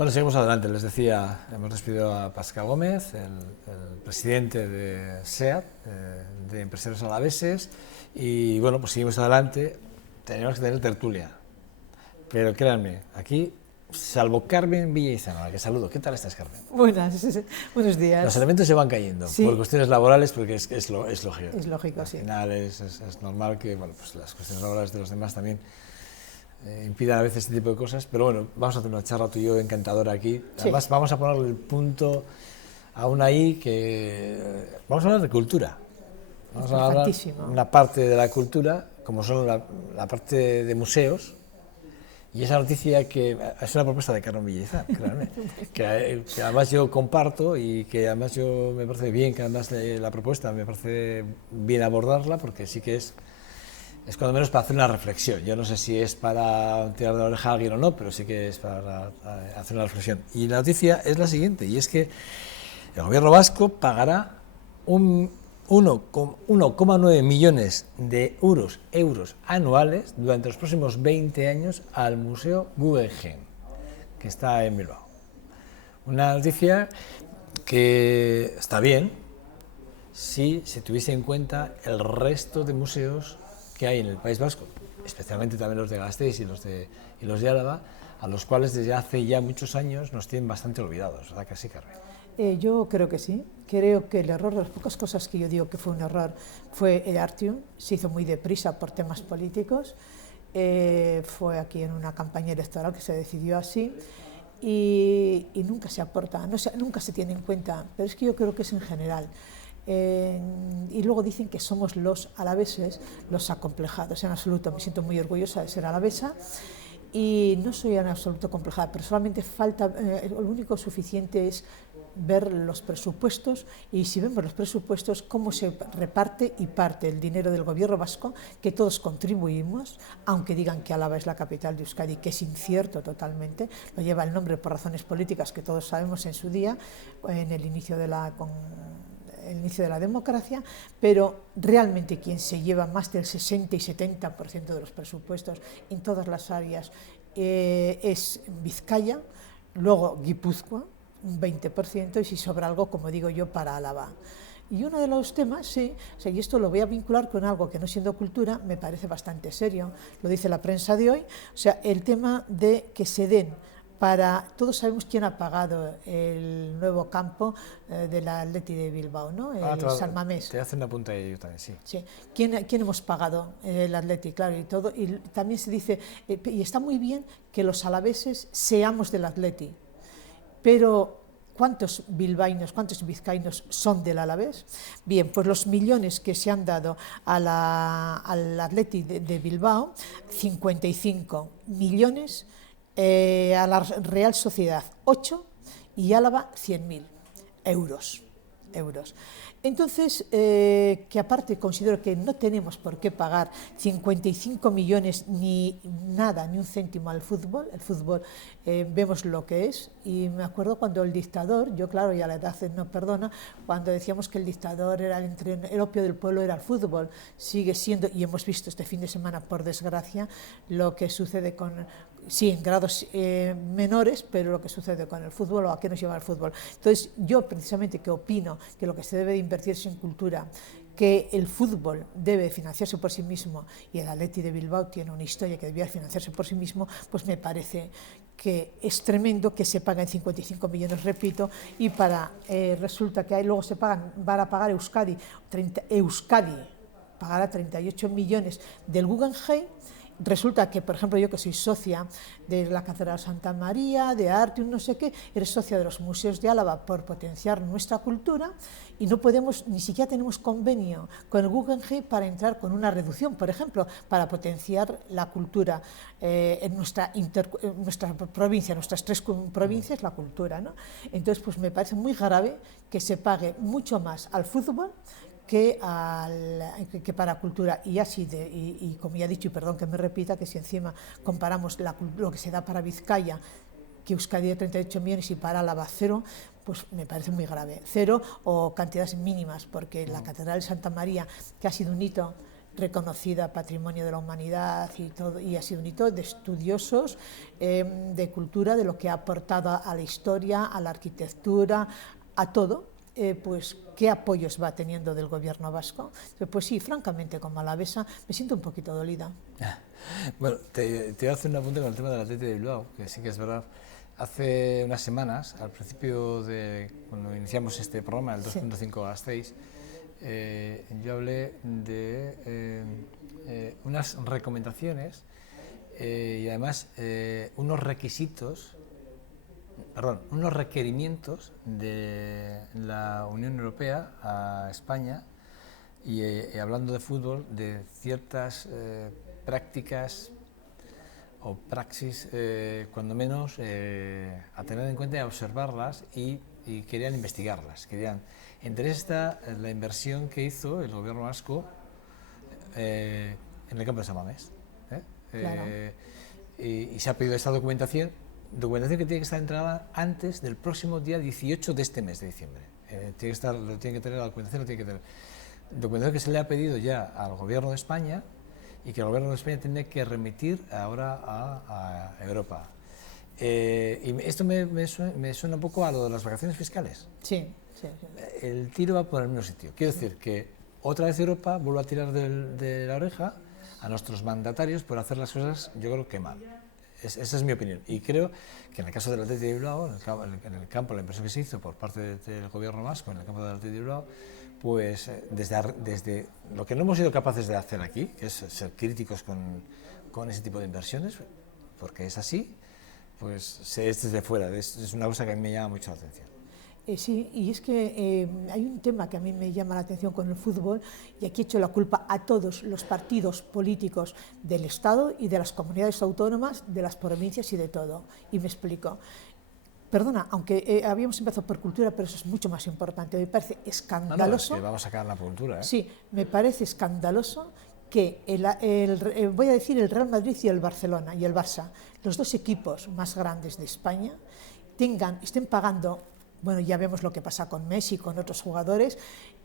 Bueno, seguimos adelante. Les decía, hemos despedido a Pascal Gómez, el presidente de SEAT, de Empresarios Alaveses, y bueno, pues seguimos adelante. Tenemos que tener tertulia, pero créanme, aquí, salvo Carmen Villaizán, a la que saludo. ¿Qué tal estás, Carmen? Buenos días. Los elementos se van cayendo, sí, por cuestiones laborales, porque es lógico. Es lógico, Al sí. Al final es normal que bueno, pues las cuestiones laborales de los demás también impidan a veces este tipo de cosas, pero bueno, vamos a hacer una charla tú y yo encantadora aquí. Además, sí, vamos a ponerle el punto aún ahí que vamos a hablar de cultura. Vamos a hablar de una parte de la cultura, como son la parte de museos, y esa noticia que es una propuesta de Carmen Villaizán, que además yo comparto y que además yo me parece bien que además la propuesta me parece bien abordarla, porque sí que es cuando menos para hacer una reflexión. Yo no sé si es para tirar de la oreja a alguien o no, pero sí que es para hacer una reflexión. Y la noticia es la siguiente, y es que el gobierno vasco pagará 1,9 millones de euros anuales durante los próximos 20 años al Museo Guggenheim, que está en Bilbao. Una noticia que está bien si se tuviese en cuenta el resto de museos que hay en el País Vasco, especialmente también los de Gasteiz y los de Álava, a los cuales desde hace ya muchos años nos tienen bastante olvidados, ¿verdad que sí, Carmen? Yo creo que sí. Creo que el error, de las pocas cosas que yo digo que fue un error, fue el Artium. Se hizo muy deprisa por temas políticos. Fue aquí en una campaña electoral que se decidió así y nunca se aporta, nunca se tiene en cuenta, pero es que yo creo que es en general. Y luego dicen que somos los alaveses los acomplejados. En absoluto, me siento muy orgullosa de ser alavesa y no soy en absoluto complejada, pero solamente falta, lo único suficiente es ver los presupuestos, y si vemos los presupuestos, cómo se reparte y parte el dinero del gobierno vasco, que todos contribuimos, aunque digan que Álava es la capital de Euskadi, que es incierto totalmente, lo lleva el nombre por razones políticas que todos sabemos en su día, en el inicio de la democracia, pero realmente quien se lleva más del 60 y 70% de los presupuestos en todas las áreas es Vizcaya, luego Guipúzcoa, un 20%, y si sobra algo, como digo yo, para Álava. Y uno de los temas, sí, y esto lo voy a vincular con algo que no siendo cultura, me parece bastante serio, lo dice la prensa de hoy, o sea, el tema de que se den para, todos sabemos quién ha pagado el nuevo campo del Athletic de Bilbao, ¿no? El San Mamés. Te hacen una punta ahí yo también, sí. Sí. ¿Quién hemos pagado el Athletic? Claro, y todo, y también se dice, y está muy bien que los alaveses seamos del Athletic, pero ¿cuántos bilbaínos, cuántos vizcaínos son del Alavés? Bien, pues los millones que se han dado al Athletic de Bilbao, 55 millones, a la Real Sociedad 8 y Álava 100.000 euros. Entonces, que aparte considero que no tenemos por qué pagar 55 millones ni nada, ni un céntimo al fútbol. El fútbol vemos lo que es, y me acuerdo cuando el dictador, yo claro, ya la edad no perdona, cuando decíamos que el dictador era el opio del pueblo era el fútbol, sigue siendo, y hemos visto este fin de semana, por desgracia, lo que sucede con, sí, en grados menores, pero lo que sucede con el fútbol o a qué nos lleva el fútbol. Entonces, yo precisamente que opino que lo que se debe de invertirse en cultura, que el fútbol debe financiarse por sí mismo y el Athletic de Bilbao tiene una historia que debía financiarse por sí mismo, pues me parece que es tremendo que se paguen 55 millones, repito, y resulta que ahí luego van a pagar Euskadi pagará 38 millones del Guggenheim. Resulta que, por ejemplo, yo que soy socia de la Catedral Santa María, de Artium, no sé qué, eres socia de los museos de Álava por potenciar nuestra cultura, y no podemos, ni siquiera tenemos convenio con el Guggenheim para entrar con una reducción, por ejemplo, para potenciar la cultura en nuestra provincia, nuestras 3 provincias, la cultura, ¿no? Entonces, pues me parece muy grave que se pague mucho más al fútbol que para cultura, y así y como ya he dicho, y perdón que me repita, que si encima comparamos lo que se da para Vizcaya, que Euskadi de 38 millones y para Álava 0, pues me parece muy grave, 0 o cantidades mínimas, porque la Catedral de Santa María, que ha sido un hito reconocida Patrimonio de la Humanidad y todo, y ha sido un hito de estudiosos de cultura, de lo que ha aportado a la historia, a la arquitectura, a todo. Pues qué apoyos va teniendo del gobierno vasco. Pues sí, francamente, como alavesa, me siento un poquito dolida. Bueno, te voy a hacer un apunte con el tema del Athletic de Bilbao, que sí que es verdad. Hace unas semanas, al principio de cuando iniciamos este programa, el 2.5 Gasteiz, yo hablé de unas recomendaciones y además unos requerimientos de la Unión Europea a España y hablando de fútbol, de ciertas prácticas o praxis, cuando menos, a tener en cuenta y a observarlas y querían investigarlas. Entre esta, la inversión que hizo el gobierno vasco en el campo de San Mamés. Claro. Y se ha pedido esta documentación que tiene que estar entregada antes del próximo día 18 de este mes de diciembre. Tiene que tener la documentación, documentación que se le ha pedido ya al gobierno de España y que el gobierno de España tiene que remitir ahora a Europa. Y esto me suena un poco a lo de las vacaciones fiscales. Sí. El tiro va por el mismo sitio. Quiero decir que otra vez Europa vuelve a tirar de la oreja a nuestros mandatarios por hacer las cosas, yo creo que mal. Esa es mi opinión. Y creo que en el caso del Athletic de Bilbao, en el campo, la inversión que se hizo por parte del gobierno vasco en el campo del Athletic de Bilbao, pues desde lo que no hemos sido capaces de hacer aquí, que es ser críticos con ese tipo de inversiones, porque es así, pues es desde fuera, es una cosa que a mí me llama mucho la atención. Sí, y es que hay un tema que a mí me llama la atención con el fútbol, y aquí echo la culpa a todos los partidos políticos del Estado y de las comunidades autónomas, de las provincias y de todo. Y me explico. Perdona, aunque habíamos empezado por cultura, pero eso es mucho más importante. Me parece escandaloso. No, es que vamos a sacar la cultura, ¿eh? Sí, me parece escandaloso que voy a decir el Real Madrid y el Barcelona y el Barça, los dos equipos más grandes de España, estén pagando. Bueno, ya vemos lo que pasa con Messi y con otros jugadores,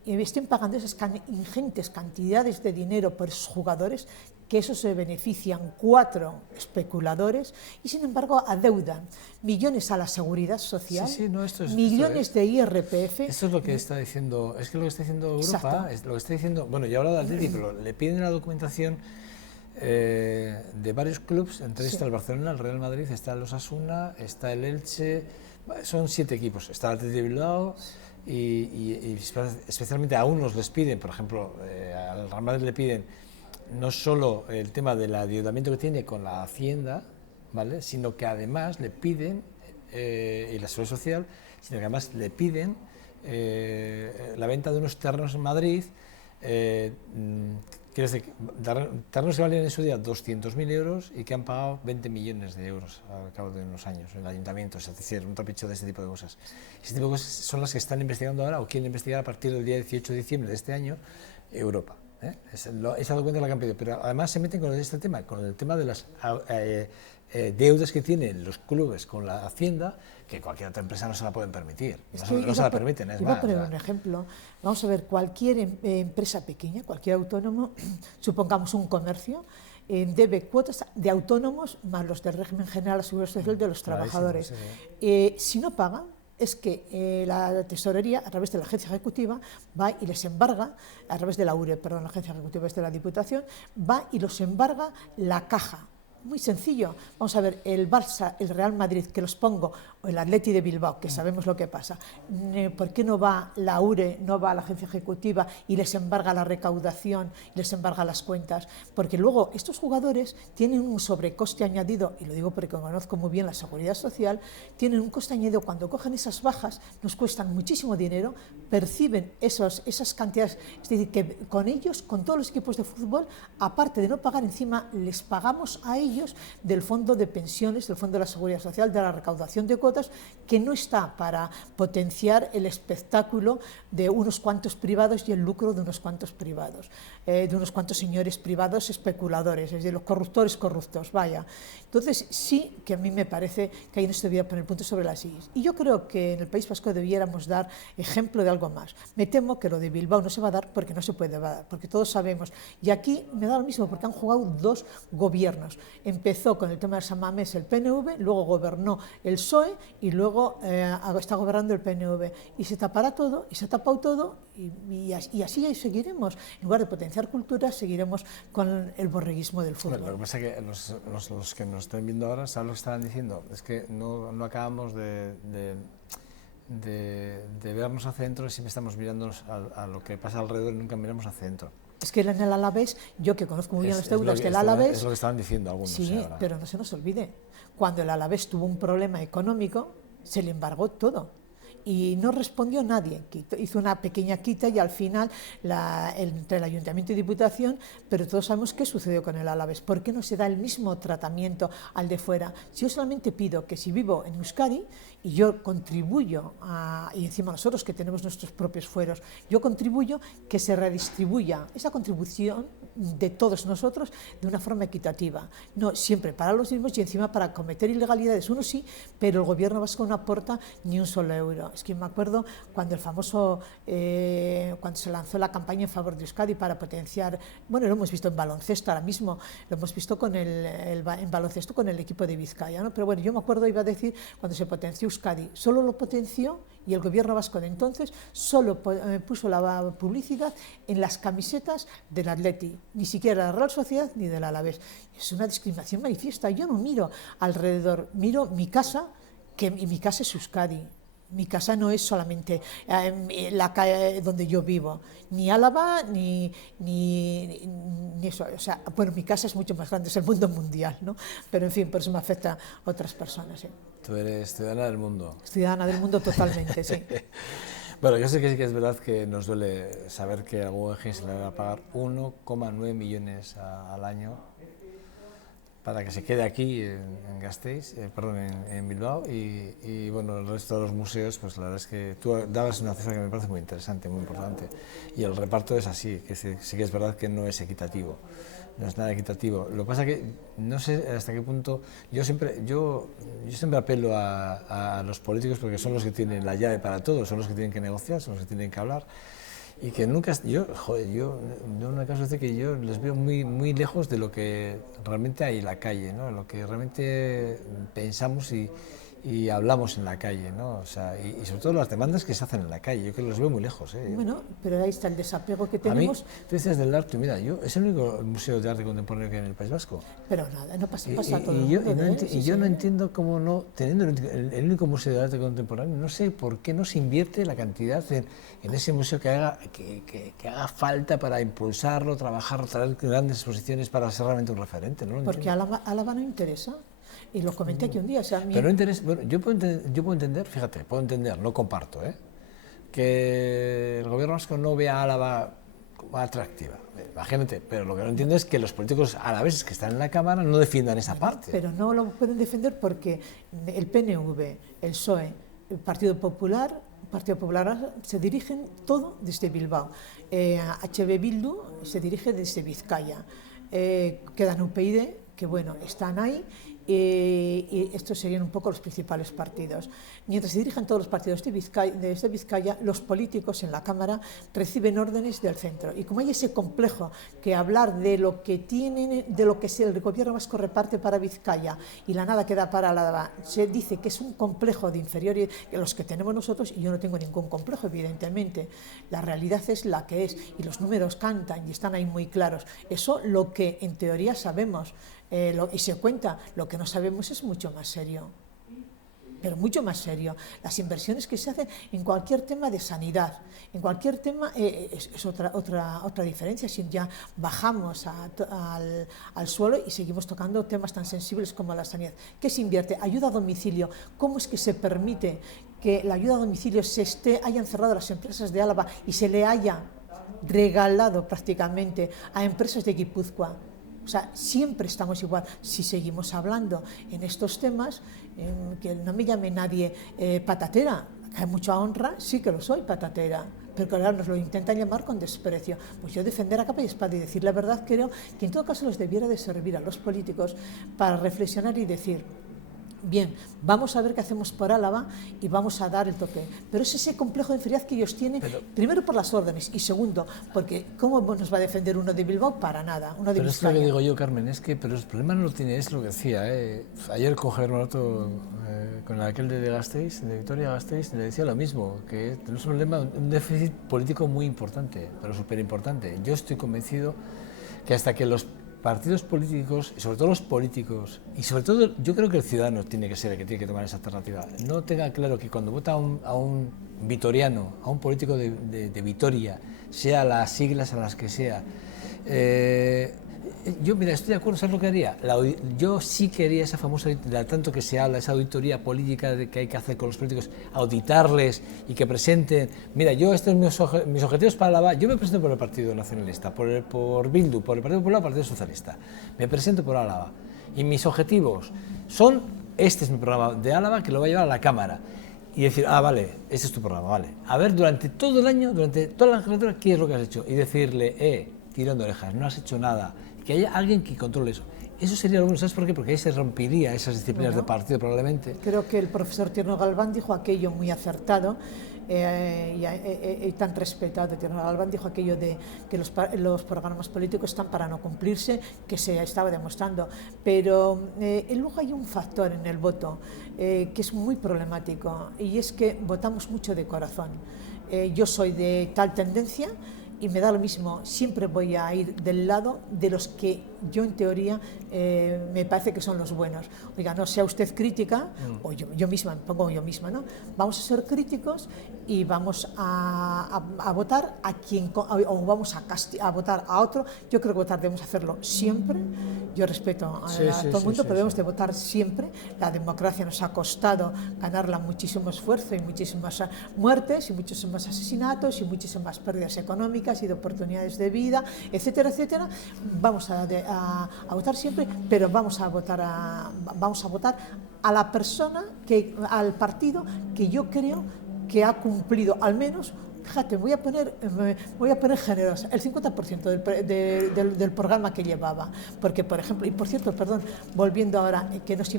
y estén pagando esas ingentes cantidades de dinero por esos jugadores, que eso se benefician 4 especuladores, y sin embargo adeudan millones a la seguridad social, millones de IRPF. Eso es lo que está diciendo, lo que está diciendo Europa, es lo que está diciendo, bueno, ya habla de Atleti, pero le piden la documentación de varios clubes, entre está el Barcelona, el Real Madrid, está el Osasuna, está el Elche. Son 7 equipos, está el Athletic de Bilbao y especialmente a unos les piden, por ejemplo, al Real Madrid le piden no solo el tema del endeudamiento que tiene con la Hacienda, ¿vale?, sino que además le piden, y la Seguridad Social, sino que además le piden la venta de unos terrenos en Madrid, quiero decir, terrenos que valían en su día 200.000 euros y que han pagado 20 millones de euros al cabo de unos años en el ayuntamiento, es decir, un trapicho de este tipo de cosas. Este tipo de cosas son las que están investigando ahora o quieren investigar a partir del día 18 de diciembre de este año Europa. Esa documentación la que han pedido, pero además se meten con este tema, con el tema de las deudas que tienen los clubes con la Hacienda, que cualquier otra empresa no se la pueden permitir, no se la permiten, es más. Voy a poner un ejemplo. Vamos a ver, cualquier empresa pequeña, cualquier autónomo, supongamos un comercio, debe cuotas de autónomos más los del régimen general de la Seguridad Social de los trabajadores. Si no pagan, es que la tesorería, a través de la agencia ejecutiva, va y les embarga, a través de la URE, perdón, la agencia ejecutiva es de la Diputación, va y los embarga la caja. Muy sencillo. Vamos a ver, el Barça, el Real Madrid, que los pongo, o el Athletic de Bilbao, que sabemos lo que pasa. ¿Por qué no va la URE, no va a la agencia ejecutiva y les embarga la recaudación, les embarga las cuentas? Porque luego estos jugadores tienen un sobrecoste añadido, y lo digo porque conozco muy bien la Seguridad Social, tienen un coste añadido cuando cogen esas bajas, nos cuestan muchísimo dinero, perciben esas cantidades, es decir, que con ellos, con todos los equipos de fútbol, aparte de no pagar encima, les pagamos a ellos beneficiarios del fondo de pensiones, del fondo de la seguridad social, de la recaudación de cuotas, que no está para potenciar el espectáculo de unos cuantos privados y el lucro de unos cuantos privados, de unos cuantos señores privados especuladores, es decir, los corruptores corruptos, vaya. Entonces sí que a mí me parece que ahí no se debía poner punto sobre las sillas. Y yo creo que en el País Vasco debiéramos dar ejemplo de algo más. Me temo que lo de Bilbao no se va a dar porque no se puede dar, porque todos sabemos, y aquí me da lo mismo porque han jugado dos gobiernos. Empezó con el tema de San Mamés el PNV, luego gobernó el PSOE y luego está gobernando el PNV. Y se tapará todo, y se ha tapado todo, y así seguiremos. En lugar de potenciar cultura, seguiremos con el borreguismo del fútbol. Bueno, lo que pasa es que los que nos están viendo ahora, ¿saben lo que estaban diciendo? Es que no acabamos de vernos a centro y siempre estamos mirándonos a lo que pasa alrededor y nunca miramos a centro. Es que en el Alavés, yo que conozco muy bien las deudas del Alavés... Es lo que estaban diciendo algunos. Sí, ahora. pero no se nos olvide, cuando el Alavés tuvo un problema económico, se le embargó todo. Y no respondió nadie, hizo una pequeña quita y al final entre el Ayuntamiento y Diputación, pero todos sabemos qué sucedió con el Alavés. ¿Por qué no se da el mismo tratamiento al de fuera? Yo solamente pido que si vivo en Euskadi y yo contribuyo, y encima nosotros que tenemos nuestros propios fueros, yo contribuyo que se redistribuya esa contribución de todos nosotros de una forma equitativa. No siempre para los mismos y encima para cometer ilegalidades uno sí, pero el gobierno vasco no aporta ni un solo euro. Es que me acuerdo cuando el famoso, cuando se lanzó la campaña en favor de Euskadi para potenciar, bueno, lo hemos visto en baloncesto ahora mismo, lo hemos visto con en baloncesto con el equipo de Vizcaya, ¿no? Pero bueno, yo me acuerdo, iba a decir, cuando se potenció Euskadi, solo lo potenció y el gobierno vasco de entonces solo puso la publicidad en las camisetas del Atleti, ni siquiera de la Real Sociedad ni del Alavés. Es una discriminación manifiesta. Yo no miro alrededor, miro mi casa, y mi casa es Euskadi. Mi casa no es solamente la calle donde yo vivo, ni Álava, ni eso. O sea, bueno, mi casa es mucho más grande, es el mundo mundial, ¿no? Pero en fin, por eso me afecta a otras personas. ¿Sí? Tú eres ciudadana del mundo. Ciudadana del mundo totalmente, sí. Bueno, yo sé que sí que es verdad que nos duele saber que a Guggenheim se le va a pagar 1,9 millones al año para que se quede aquí en Gasteiz, en Bilbao, y bueno, el resto de los museos, pues la verdad es que tú dabas una cifra que me parece muy interesante, muy importante, y el reparto es así, que sí que es verdad que no es equitativo, no es nada equitativo. Lo que pasa que no sé hasta qué punto, yo siempre apelo a los políticos porque son los que tienen la llave para todo, son los que tienen que negociar, son los que tienen que hablar, y que nunca, yo en una caso dice que yo les veo muy lejos de lo que realmente hay en la calle, ¿no? Lo que realmente pensamos y hablamos en la calle, ¿no? O sea, y sobre todo las demandas que se hacen en la calle, yo creo que los veo muy lejos, ¿eh? Bueno, pero ahí está el desapego que tenemos. A mí, tú dices del arte, mira, es el único museo de arte contemporáneo que hay en el País Vasco. Pero nada, no pasa todo y el mundo. Yo no entiendo cómo no, teniendo el único museo de arte contemporáneo, no sé por qué no se invierte la cantidad en ese museo que haga falta para impulsarlo, trabajar, traer grandes exposiciones para ser realmente un referente, ¿no? Porque a Álava no interesa. Y lo comenté aquí un día. O sea, pero no interesa, bueno, yo puedo entender, fíjate, no comparto, que el gobierno vasco no vea a Álava como atractiva. Imagínate, pero lo que no entiendo es que los políticos alaveses que están en la Cámara no defiendan esa parte. Pero no lo pueden defender porque el PNV, el PSOE, el Partido Popular se dirigen todo desde Bilbao. HB Bildu se dirige desde Vizcaya. Quedan UPyD, que bueno, están ahí. Y estos serían un poco los principales partidos. Mientras se dirigen todos los partidos desde Vizcaya, los políticos en la Cámara reciben órdenes del centro. Y como hay ese complejo que hablar de lo que tienen, de lo que el gobierno vasco reparte para Vizcaya y la nada que da para Álava, se dice que es un complejo de inferiores a los que tenemos nosotros, y yo no tengo ningún complejo, evidentemente. La realidad es la que es, y los números cantan y están ahí muy claros. Eso lo que en teoría sabemos. Y se cuenta, lo que no sabemos es mucho más serio, pero mucho más serio. Las inversiones que se hacen en cualquier tema de sanidad, en cualquier tema, es otra diferencia. Si ya bajamos al suelo y seguimos tocando temas tan sensibles como la sanidad. ¿Qué se invierte? Ayuda a domicilio. ¿Cómo es que se permite que la ayuda a domicilio hayan cerrado las empresas de Álava y se le haya regalado prácticamente a empresas de Guipúzcoa? O sea, siempre estamos igual. Si seguimos hablando en estos temas, que no me llame nadie patatera, que hay mucha honra, sí que lo soy patatera, pero claro, nos lo intentan llamar con desprecio. Pues yo defender a capa y espada y decir la verdad, creo que en todo caso les debiera de servir a los políticos para reflexionar y decir, bien, vamos a ver qué hacemos por Álava y vamos a dar el toque. Pero es ese complejo de inferioridad que ellos tienen, primero por las órdenes y segundo, porque ¿cómo nos va a defender uno de Bilbao? Para nada, uno de Pero Vizcaya. es lo que digo yo, Carmen, es que pero el problema no lo tiene, es lo que decía. Ayer con Javier Maroto, con el alcalde de Gasteiz, de Vitoria-Gasteiz, le decía lo mismo, que tenemos un problema, un déficit político muy importante, pero súper importante. Yo estoy convencido que hasta que los partidos políticos, y sobre todo los políticos, y sobre todo yo creo que el ciudadano tiene que ser el que tiene que tomar esa alternativa, no tenga claro que cuando vota a un vitoriano, a un político de Vitoria, sea las siglas a las que sea, yo, mira, estoy de acuerdo, ¿sabes lo que haría? Yo sí quería esa famosa, tanto que se habla, esa auditoría política que hay que hacer con los políticos, auditarles y que presenten, mira, yo estos son mis objetivos para Álava, yo me presento por el Partido Nacionalista, por Bildu, por el Partido Popular, por el Partido Socialista, me presento por Álava y mis objetivos son, este es mi programa de Álava que lo va a llevar a la Cámara. Y decir, vale, ese es tu programa, vale. A ver, durante todo el año, durante toda la legislatura, ¿qué es lo que has hecho? Y decirle, tirón de orejas, no has hecho nada, que haya alguien que controle eso. Eso sería lo bueno, ¿sabes por qué? Porque ahí se rompería esas disciplinas de partido probablemente. Creo que el profesor Tierno Galván dijo aquello muy acertado y tan respetado. Tierno Galván dijo aquello de que los programas políticos están para no cumplirse, que se estaba demostrando. Pero luego hay un factor en el voto que es muy problemático y es que votamos mucho de corazón. Yo soy de tal tendencia y me da lo mismo, siempre voy a ir del lado de los que yo en teoría me parece que son los buenos. Oiga, no sea usted crítica, o yo misma, me pongo yo misma, ¿no? Vamos a ser críticos y vamos a votar a quien, o vamos a votar a otro. Yo creo que votar debemos hacerlo siempre. Yo respeto a todo el mundo, pero debemos de votar siempre. La democracia nos ha costado ganarla muchísimo esfuerzo y muchísimas muertes y muchísimos asesinatos y muchísimas pérdidas económicas y de oportunidades de vida, etcétera, etcétera. Vamos a votar siempre, pero vamos a votar a la persona, al partido que yo creo que ha cumplido al menos. Fíjate, voy a poner generosa, el 50% del programa que llevaba. Porque, por ejemplo, y por cierto, perdón, volviendo ahora, que nos y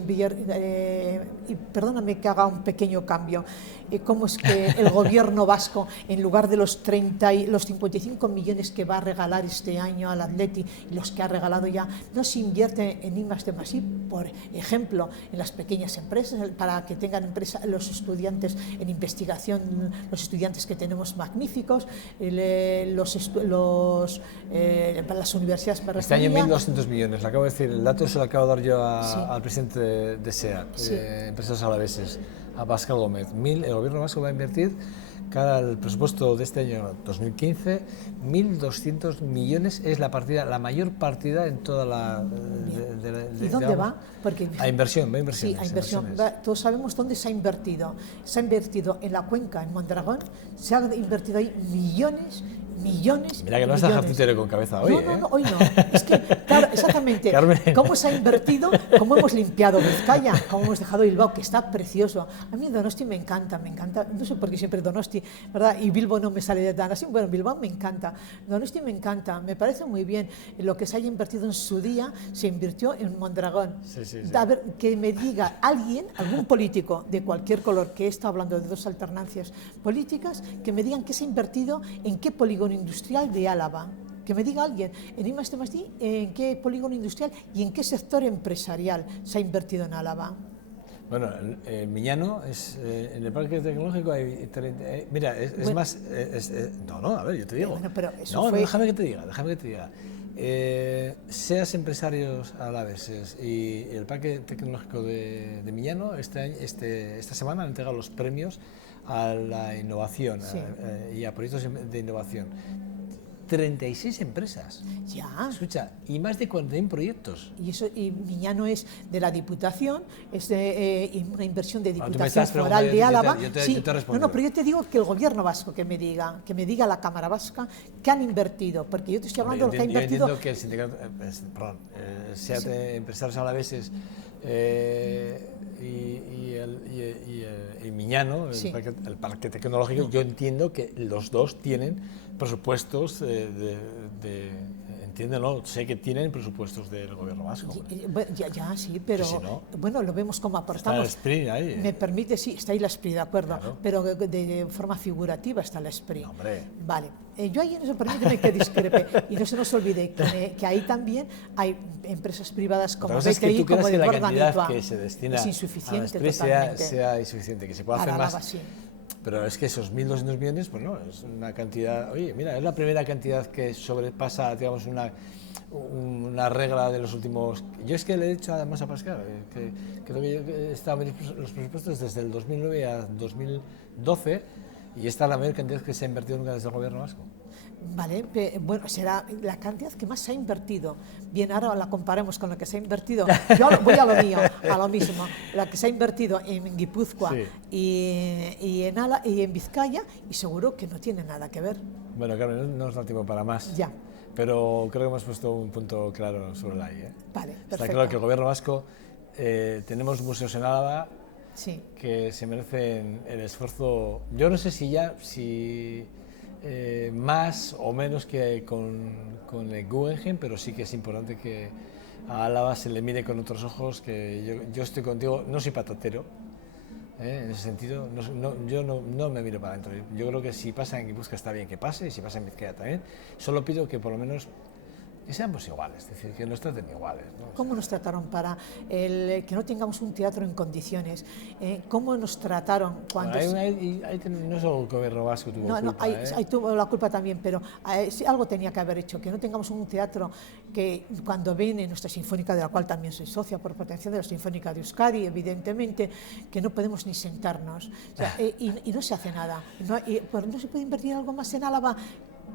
perdóname que haga un pequeño cambio, cómo es que el gobierno vasco, en lugar de los 55 millones que va a regalar este año al Atleti, y los que ha regalado ya, no se invierte en I+D+I, por ejemplo, en las pequeñas empresas, para que tengan los estudiantes en investigación, los estudiantes que tenemos magníficos, las universidades. Este año 1.200 millones, le acabo de decir, el dato se lo acabo de dar yo al presidente de SEA, Empresas Alaveses, a Pascal Gómez. El gobierno vasco va a invertir, el presupuesto de este año 2015, 1.200 millones, es la mayor partida en toda la... ¿Y dónde va? Porque, a inversión, va a inversión. Sí, a inversión. Todos sabemos dónde se ha invertido. Se ha invertido en la cuenca, en Mondragón, se ha invertido ahí millones. Mira que no vas a dejar Twitter con cabeza hoy. No, hoy no. Es que, claro, exactamente, cómo se ha invertido, cómo hemos limpiado Vizcaya, cómo hemos dejado Bilbao, que está precioso. A mí Donosti me encanta, no sé por qué siempre Donosti, ¿verdad? Y Bilbao no me sale de tan así. Bueno, Bilbao me encanta, Donosti me encanta, me parece muy bien. Lo que se haya invertido en su día, se invirtió en Mondragón. Sí. A ver, que me diga algún político de cualquier color, que he estado hablando de dos alternancias políticas, que me digan qué se ha invertido, en qué polígono industrial de Álava. Que me diga alguien en I+D+I en qué polígono industrial y en qué sector empresarial se ha invertido en Álava. Bueno, en Miñano, en el parque tecnológico hay... mira, bueno, más... a ver, yo te digo. Bueno, pero eso déjame que te diga. Seas empresarios alaveses y el parque tecnológico de Miñano, esta semana han entregado los premios a la innovación y a proyectos de innovación. 36 empresas. Ya. Escucha, y más de 41 proyectos. Y Miñano es de la Diputación, es de una inversión de Bueno, tú me Diputación estás Foral de preguntando, Álava. yo te Sí, respondo. no, pero yo te digo que el Gobierno vasco que me diga la Cámara Vasca que han invertido, porque yo te estoy hablando de lo que ha Yo invertido. entiendo que el sindicato, perdón, SEAT, Sí. Empresarios Alaveses y Miñano, Sí. el parque tecnológico, yo entiendo que los dos tienen presupuestos entiéndelo, sé que tienen presupuestos del gobierno vasco. Bueno, ya, sí, pero si no, bueno, lo vemos como está aportamos. el SPRI ahí. Me permite, sí, está ahí la SPRI, de acuerdo, Claro. pero de forma figurativa está la SPRI. No, hombre. Vale, yo ahí, no permíteme que discrepe, y no se nos olvide que ahí también hay empresas privadas como Otra cosa es que BTI, tú creas como que de la cantidad Gordanitba. que se destina Es a la insuficiente SPRI totalmente. sea insuficiente, que se pueda Para hacer más. Álava, sí. Pero es que esos 1.200 millones, pues no, es una cantidad, oye, mira, es la primera cantidad que sobrepasa, digamos, una regla de los últimos... Yo es que le he dicho además a Pascal, que creo que yo he estado en los presupuestos desde el 2009 a 2012 y esta es la mayor cantidad que se ha invertido nunca desde el gobierno vasco. Vale, bueno, será la cantidad que más se ha invertido. Bien, ahora la comparemos con la que se ha invertido. Yo voy a lo mío, a lo mismo. La que se ha invertido en Guipúzcoa Sí. y en Vizcaya, y seguro que no tiene nada que ver. Bueno, Carmen, no nos da tiempo para más. Ya. Pero creo que hemos puesto un punto claro sobre la I. Vale, perfecto. Está claro que el gobierno vasco, tenemos museos en Álava Sí. que se merecen el esfuerzo. Yo no sé si más o menos que con el Guggenheim, pero sí que es importante que a Álava se le mire con otros ojos, que yo estoy contigo, no soy patatero, en ese sentido, yo no me miro para adentro. Yo creo que si pasa en Guipúzcoa está bien que pase, y si pasa en Vizcaya también. Solo pido que por lo menos que seamos iguales, es decir, que nos traten iguales, ¿no? ¿Cómo nos trataron para que no tengamos un teatro en condiciones? ¿Cómo nos trataron cuando... No es solo el gobierno vasco tuvo No, culpa, ahí tuvo la culpa también, pero sí, algo tenía que haber hecho, que no tengamos un teatro que cuando viene nuestra Sinfónica, de la cual también soy socia por protección de la Sinfónica de Euskadi, evidentemente, que no podemos ni sentarnos, o sea, y no se hace nada. No se puede invertir algo más en Álava.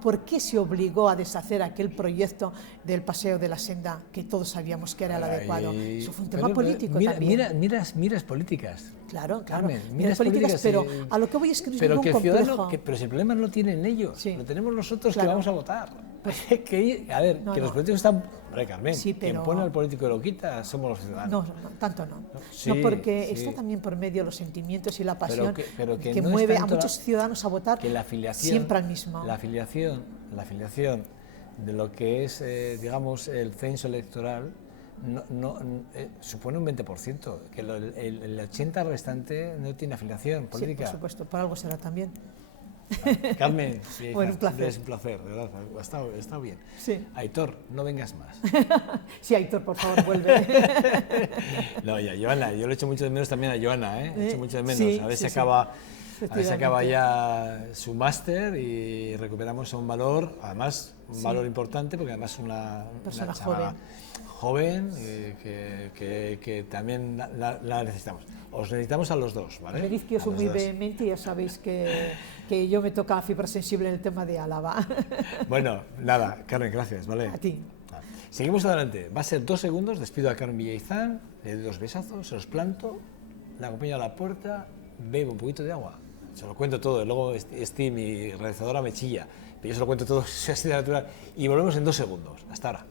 ¿Por qué se obligó a deshacer aquel proyecto del Paseo de la Senda que todos sabíamos que era el adecuado? Eso fue un tema político también. Miras políticas. Claro, Carmen, miras políticas, pero a lo que voy es que no es ningún complejo. Pero si el problema no lo tienen ellos, Sí. lo tenemos nosotros, Claro. Que vamos a votar. A ver, No, que no. los políticos están... Hombre, Carmen, Sí, quien pero- pone al político y lo quita somos los ciudadanos. No, tanto no. Sí, No, porque sí. está también por medio los sentimientos y la pasión pero que que no es mueve a tanto muchos ciudadanos a votar que la afiliación, siempre al mismo. La afiliación de lo que es, digamos, el censo electoral supone un 20%, que el 80% restante no tiene afiliación Sí, política. por supuesto, por algo será también. Carmen, sí, Bueno, un placer. Es un placer, de verdad, ha estado bien. Sí. Aitor, no vengas más. Sí, Aitor, por favor, vuelve. No, ya, Joana, yo le echo mucho de menos también a Joana, ¿eh? Le echo mucho de menos. Sí, A ver si sí, sí. acaba... A ver si acaba Efectivamente. ya su máster y recuperamos un valor, además un Sí. valor importante, porque además una Persona chavala joven que también la necesitamos. Os necesitamos a los dos, ¿vale? Me dice que yo A soy los muy dos. vehemente y ya sabéis que yo me toca fibra sensible en el tema de Álava. Bueno, nada, Carmen, gracias, ¿vale? A ti. Seguimos adelante. Va a ser 2 segundos, despido a Carmen Villaizán, le doy 2 besazos, se los planto, la acompaño a la puerta, bebo un poquito de agua. Se lo cuento todo, luego mi realizadora, me chilla, pero yo se lo cuento todo, soy así de natural, y volvemos en 2 segundos. Hasta ahora.